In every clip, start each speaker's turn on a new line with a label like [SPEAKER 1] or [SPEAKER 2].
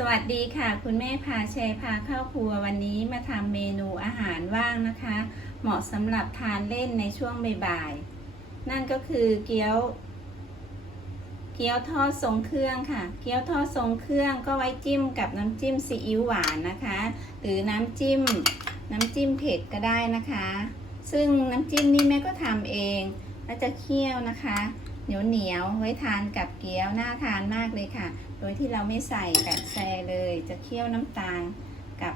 [SPEAKER 1] สวัสดีค่ะ คุณแม่พาแชร์พาเข้าครัววันนี้มาทำเมนูอาหารว่างนะคะ เหมาะสำหรับทานเล่นในช่วงบ่ายๆนั่นก็คือเกี๊ยว เกี๊ยวทอดทรงเครื่องค่ะ เกี๊ยวทอดทรงเครื่องก็ไว้จิ้มกับน้ำจิ้มซีอิ๊วหวานนะคะ หรือน้ำจิ้ม น้ำจิ้มเผ็ดก็ได้นะคะ ซึ่งน้ำจิ้มนี่แม่ก็ทำเองแล้วจะเคี่ยวนะคะเหนียวเหนียวไว้ทานกับเกี๊ยวน่าทานมากเลยค่ะ โดยที่เราไม่ใส่แบบแซเลยจะเคี่ยวน้ำตาลกับ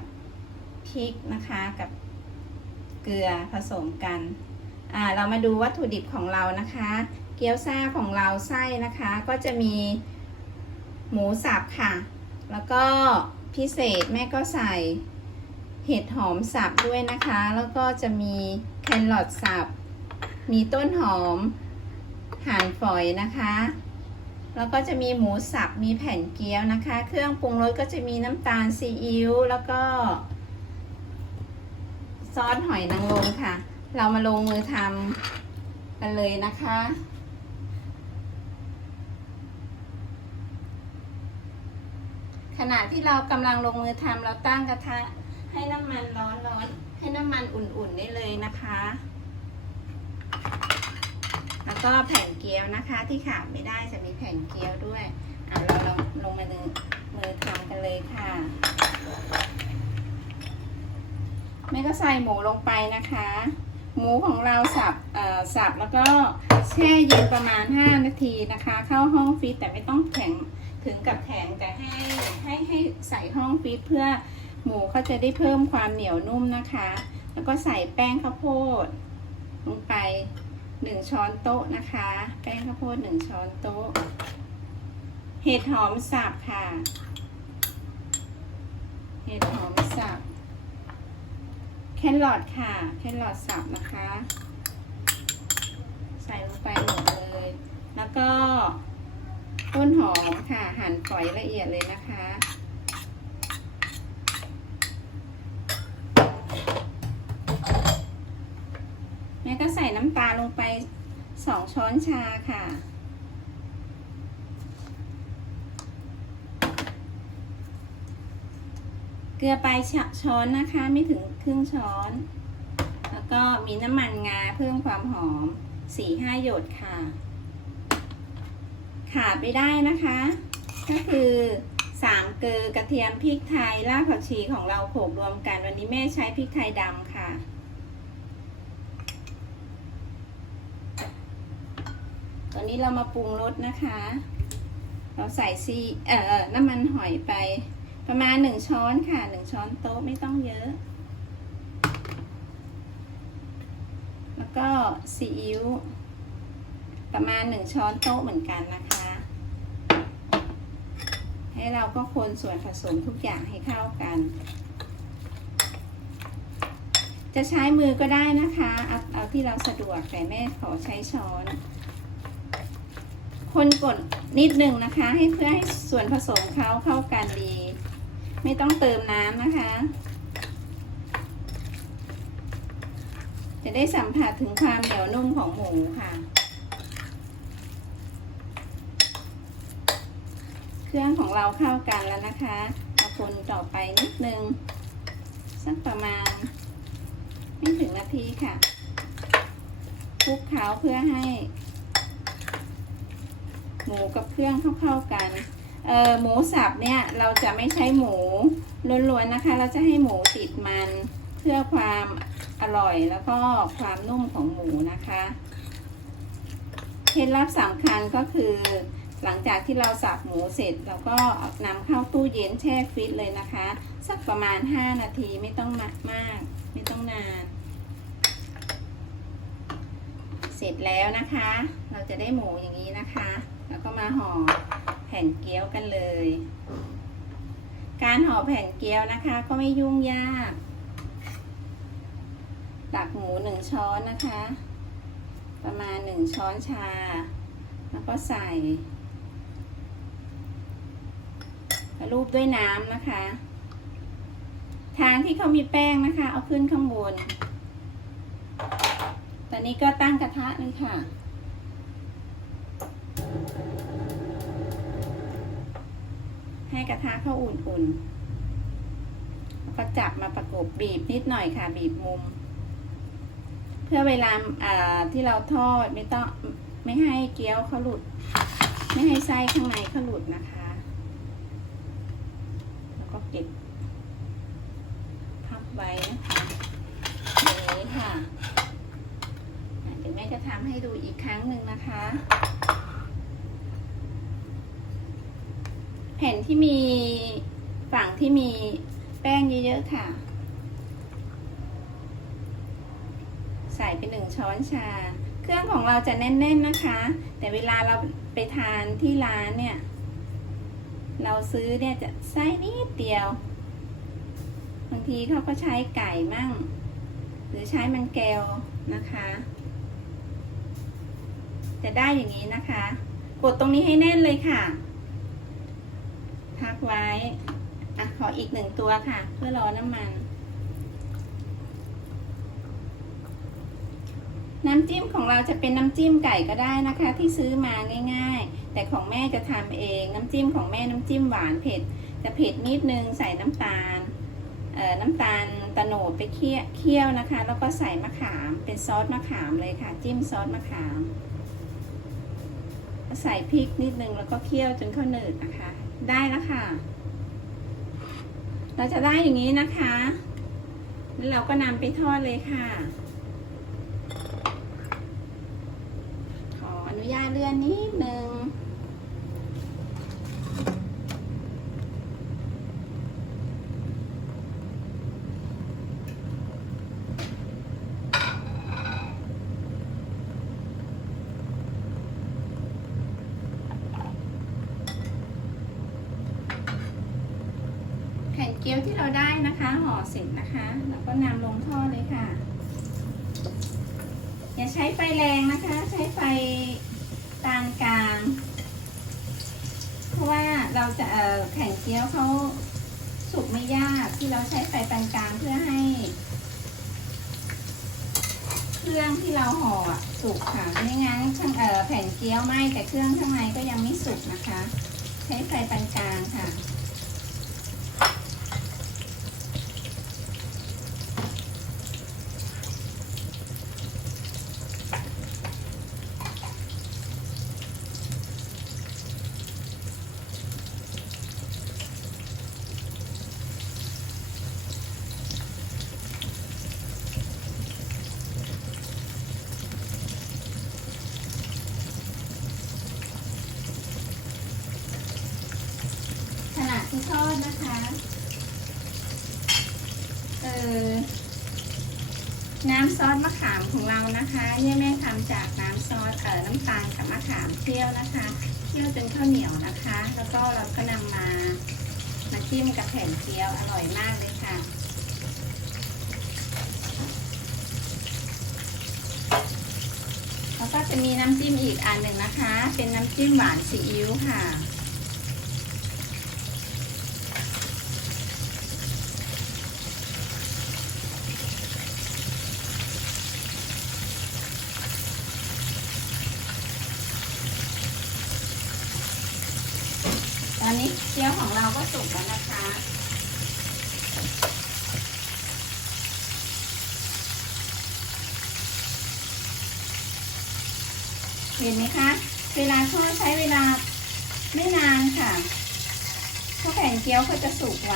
[SPEAKER 1] พริกนะคะกับเกลือผสมกันอ่าเรามาดูวัตถุดิบของเรานะคะ เกี๊ยวซ่าของเราไส้นะคะ ก็จะมีหมูสับค่ะ แล้วก็พิเศษแม่ก็ใส่เห็ดหอมสับด้วยนะคะ แล้วก็จะมีแครอทสับ มีต้นหอม หั่นฝอยนะคะ แล้วก็จะมีหมูสับ มีแผ่นเกี๊ยวนะคะ เครื่องปรุงรสก็จะมีน้ำตาลซีอิ๊วแล้วก็ซอสหอยนางรมค่ะ เรามาลงมือทำกันเลยนะคะ ขณะที่เรากำลังลงมือทำเราตั้งกระทะให้น้ำมันร้อนๆให้น้ำมันอุ่นๆได้เลยนะคะ ก็แผ่นเกี๊ยวนะคะที่ขาดไม่ได้จะมีแผ่นเกี๊ยวด้วยอะเราลงลงมามือมือทำกันเลยค่ะแม่ก็ใส่หมูลงไปนะคะ หมูของเราสับเอ่อสับแล้วก็แช่เย็นประมาณ 5 นาทีนะคะ เข้าห้องฟรีซแต่ไม่ต้องแข็งถึงกับแข็งแต่ให้ให้ให้ใส่ห้องฟรีซเพื่อหมูเขาจะได้เพิ่มความเหนียวนุ่มนะคะ แล้วก็ใส่แป้งข้าวโพดลงไป หนึ่งช้อนโต๊ะนะคะ แป้งข้าวโพดหนึ่งช้อนโต๊ะ เห็ดหอมสับค่ะ เห็ดหอมสับ แครอทค่ะ แครอทสับนะคะ ใส่ลงไปหมดเลย แล้วก็ต้นหอมค่ะ หั่นฝอยละเอียดเลยนะคะ แม่ก็ใส่น้ำตาลลงไป สองช้อนชาค่ะ เกลือไปช้อนนะคะ ไม่ถึงครึ่งช้อน แล้วก็มีน้ำมันงาเพิ่มความหอมสี่ห้าหยดค่ะ ขาดไม่ได้นะคะ ก็คือสามเกลือกระเทียมพริกไทยรากผักชีของเราโขลกรวมกัน วันนี้แม่ใช้พริกไทยดำค่ะ ตอ นนี้เรามาปรุงรสนะคะ เราใส่ซีเอ่อน้ำมันหอยไปประมาณหนึ่งช้อนค่ะหนึ่งช้อนโต๊ะไม่ต้องเยอะ แล้วก็ซีอิ๊วประมาณหนึ่งช้อนโต๊ะเหมือนกันนะคะ ให้เราก็คนส่วนผสมทุกอย่างให้เข้ากัน จะใช้มือก็ได้นะคะ เอาเอาที่เราสะดวกแต่แม่ขอใช้ช้อน คนกดนิดหนึ่งนะคะ ให้เพื่อให้ส่วนผสมเขาเข้ากันดี ไม่ต้องเติมน้ำนะคะ จะได้สัมผัสถึงความเหนียวนุ่มของหมูค่ะ เครื่องของเราเข้ากันแล้วนะคะเอาคนต่อไปนิดนึง สักประมาณ ไม่ถึงนาทีค่ะคลุกเคล้าเพื่อให้ หมูกับเครื่องเข้าๆกันเอ่อหมูสับเนี่ยเราจะไม่ใช้หมูล้วนๆนะคะ เราจะให้หมูติดมันเพื่อความอร่อยแล้วก็ความนุ่มของหมูนะคะเคล็ดลับสำคัญก็คือ หลังจากที่เราสับหมูเสร็จเราก็นำเข้าตู้เย็นแช่ฟรีซเลยนะคะ สักประมาณ 5 นาทีไม่ต้องมากมาก ไม่ต้องนาน เสร็จแล้วนะคะ เราจะได้หมูอย่างนี้นะคะ แล้วก็มาห่อแผ่นเกี๊ยวกันเลย การห่อแผ่นเกี๊ยวนะคะ ก็ไม่ยุ่งยาก ตักหมูหนึ่งช้อนนะคะ ประมาณหนึ่งช้อนชา แล้วก็ใส่รูปด้วยน้ำนะคะ ทางที่เขามีแป้งนะคะ เอาขึ้นข้างบน ตอนนี้ก็ตั้งกระทะเลยค่ะ ให้กระทะเขาอุ่นๆแล้วก็จับมาประกบบีบนิดหน่อยค่ะ บีบมุม เพื่อเวลาที่เราทอดไม่ต้องไม่ให้เกี๊ยวเขาหลุด ไม่ให้ไส้ข้างในเขาหลุดนะคะ แล้วก็เก็บพับไว้นะคะอย่างนี้ค่ะเดี๋ยวแม่จะทำให้ดูอีกครั้งหนึ่งนะคะ แผ่นที่มีฝั่งที่มีแป้งเยอะๆค่ะ ใส่ไปหนึ่งช้อนชา เครื่องของเราจะแน่นๆนะคะ แต่เวลาเราไปทานที่ร้านเนี่ย เราซื้อเนี่ยจะไส้นิดเดียว บางทีเขาก็ใช้ไก่มั่ง หรือใช้มันแก้วนะคะ จะได้อย่างนี้นะคะ กดตรงนี้ให้แน่นเลยค่ะ พักไว้อะขออีกหนึ่งตัวค่ะ เพื่อรอน้ำมัน น้ำจิ้มของเราจะเป็นน้ำจิ้มไก่ก็ได้นะคะ ที่ซื้อมาง่าย ๆ แต่ของแม่จะทำเอง น้ำจิ้มของแม่น้ำจิ้มหวานเผ็ดจะเผ็ดนิดนึงใส่น้ำตาลน้ำตาลตะโนดไปเคี่ยวนะคะ แล้วก็ใส่มะขามเป็นซอสมะขามเลยค่ะ จิ้มซอสมะขาม ใส่พริกนิดนึงแล้วก็เคี่ยวจนเขาหนืดนะคะ ได้แล้วค่ะ เราจะได้อย่างนี้นะคะ แล้วเราก็นำไปทอดเลยค่ะ ขออนุญาตเลื่อนนิดนึง เกี๊ยวที่เราได้นะคะห่อเสร็จนะคะแล้วก็นำลงทอดเลยค่ะ อย่าใช้ไฟแรงนะคะ ใช้ไฟปานกลาง เพราะว่าเราจะแผ่นเกี๊ยวเขาสุกไม่ยากที่เราใช้ไฟปานกลางเพื่อให้เครื่องที่เราห่อสุกค่ะไม่งั้นแผ่นเกี๊ยวไหม้แต่เครื่องข้างในก็ยังไม่สุกนะคะ ใช้ไฟปานกลางค่ะ ขณะที่ทอดนะคะ เออน้ำซอสมะขามของเรานะคะเนี่ยแม่ทำจากน้ำซอสเอ่อน้ำตาลกับมะขามเคี่ยวนะคะเคี่ยวจนข้าวเหนียวนะคะ แล้วก็เราก็นำมามาจิ้มกับแผ่นเกี๊ยวอร่อยมากเลยค่ะแล้วก็จะมีน้ำจิ้มอีกอันหนึ่งนะคะ เป็นน้ำจิ้มหวานซีอิ๊วค่ะ ตอนนี้เก็สุกแล้วนะคะเห็นไหมคะ เวลาทอดใช้เวลาไม่นานค่ะเพราแผ่นเกี๊ยวเขาจะสุกไว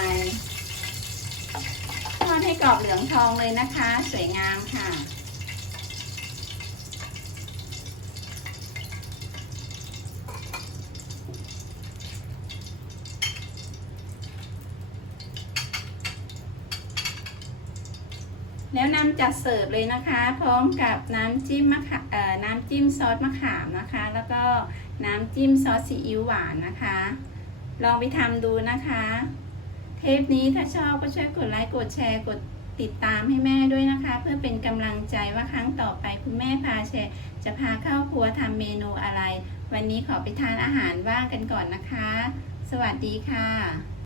[SPEAKER 1] ทอดให้กรอบเหลืองทองเลยนะคะ สวยงามค่ะ แล้วนำ จัดเสิร์ฟเลยนะคะ พร้อมกับน้ำจิ้มมะขามเอ่อน้ำจิ้มซอสมะขามนะคะ แล้วก็น้ำจิ้มซอสซีอิ๊วหวานนะคะ ลองไปทำดูนะคะ เทปนี้ถ้าชอบก็ช่วยกดไลค์กดแชร์กดติดตามให้แม่ด้วยนะคะ เพื่อเป็นกำลังใจว่าครั้งต่อไปคุณแม่พาแชร์ จะพาเข้าครัวทำเมนูอะไร วันนี้ขอไปทานอาหารว่างกันก่อนนะคะ สวัสดีค่ะ